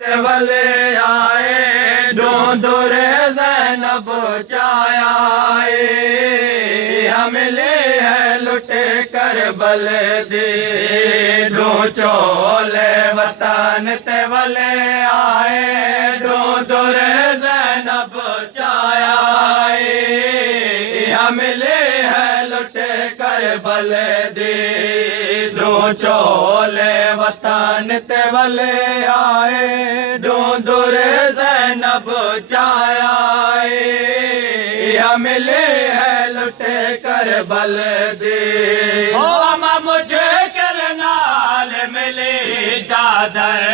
वले आए ढूंढुरे ज़ैनब चायाए हमले है लुटे करबल दे ढूंढोले वतन ते वले आए ढूंढुरे ज़ैनब चायाए हमले है लुटे करबल दे ढूंढोले वतन ते वले आए ढूंढुरे ज़ैनब चायाए मिले है लुटे करबल दे अमा मुश्किल नाल मिले चादर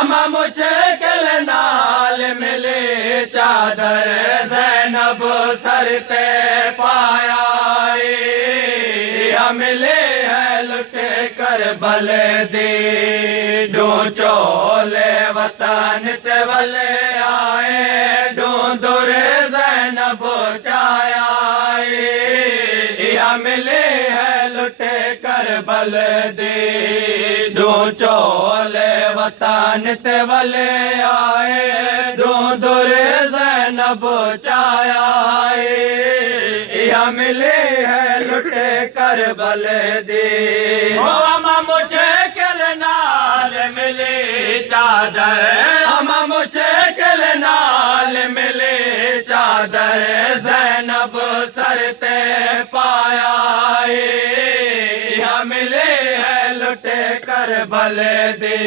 अमा मुश्किल नाल मिले चादर ज़ैनब सर ते पाया मिले है लुटे करबल दे ढूंढोले वतन ते वले आए ढूंढुरे ज़ैनब चायाए मिले है लुटे करबल दे ढूंढोले वतन ते वले आए ढूंढुरे ज़ैनब चायाए मिले है लुटे करबल दे अमा मुश्किल नाल मिले चादर अमा मुश्किल नाल मिले चादर ज़ैनब सर ते पाया मिले है लुटे करबल दे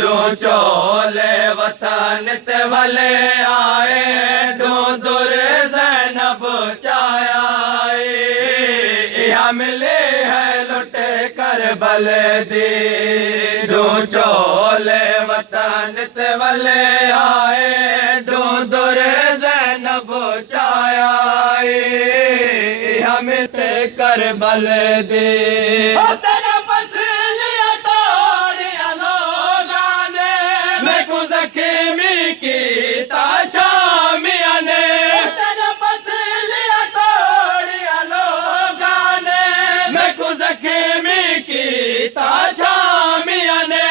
ढूंढोले वतन ते वले आए ढूंढुरे ज़ैनब चायाए मिले है लुटे करबल दे ढूंढोले वतन ते वले आए ढूंढुरे ज़ैनब चायाए मिले करबल दे मैं को ज़ख़्मी की ताशामिया ने ज़ख़्मी की ताशामिया ने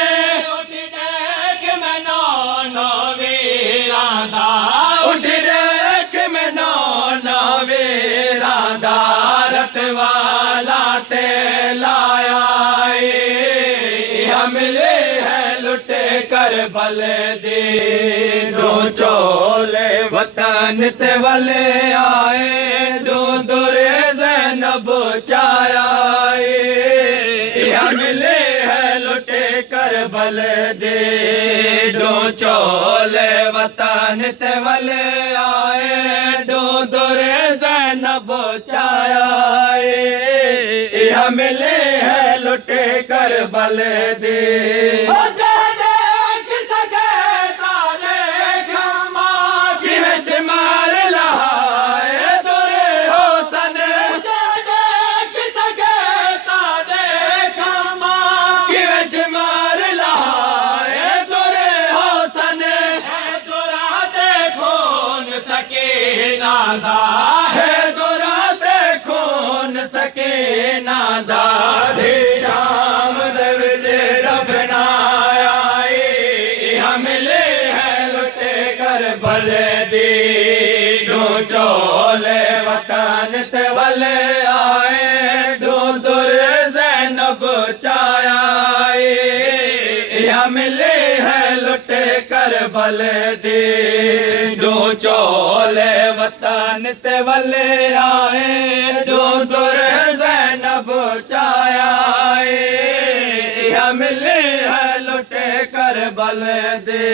उठ देख मैं नो वीरांदा उठ देख मैं नो वीरांदा रत वाला ते लाया मिले है लुटे करबल दे ढूंढोले वतन ते वले आए ढूंढुरे ज़ैनब चायाए मिले है लुटे करबल दे ढूंढोले वतन ते वले आए ढूंढुरे ज़ैनब चायाए मिले है लुटे करबल दे है दुराते खून सके नादा शाम दे विच दफनाया मिले है लुटे करबल दे ढूंढोले वतन ते वले आए ढूंढुरे ज़ैनब चायाए मिले है लुटे करबल दे ढूंढोले वतन ते वले आए ढूंढुरे ज़ैनब चायाए मिले है लुटे करबल दे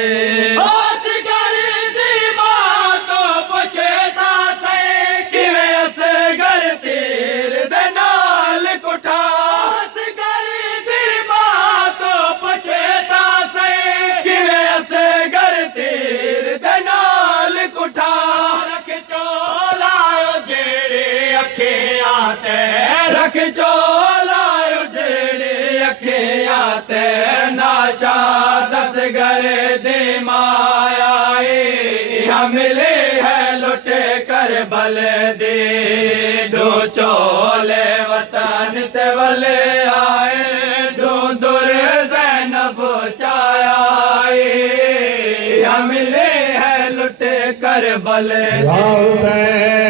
रख चोलायो जेड़े अखियां ते नाशा दस घर दे माया मिले है लुटे करबल दे ढूंढोले वतन ते वले आए ढूंढुरे ज़ैनब चायाए मिले हैं लुटे कर बल। या हुसैन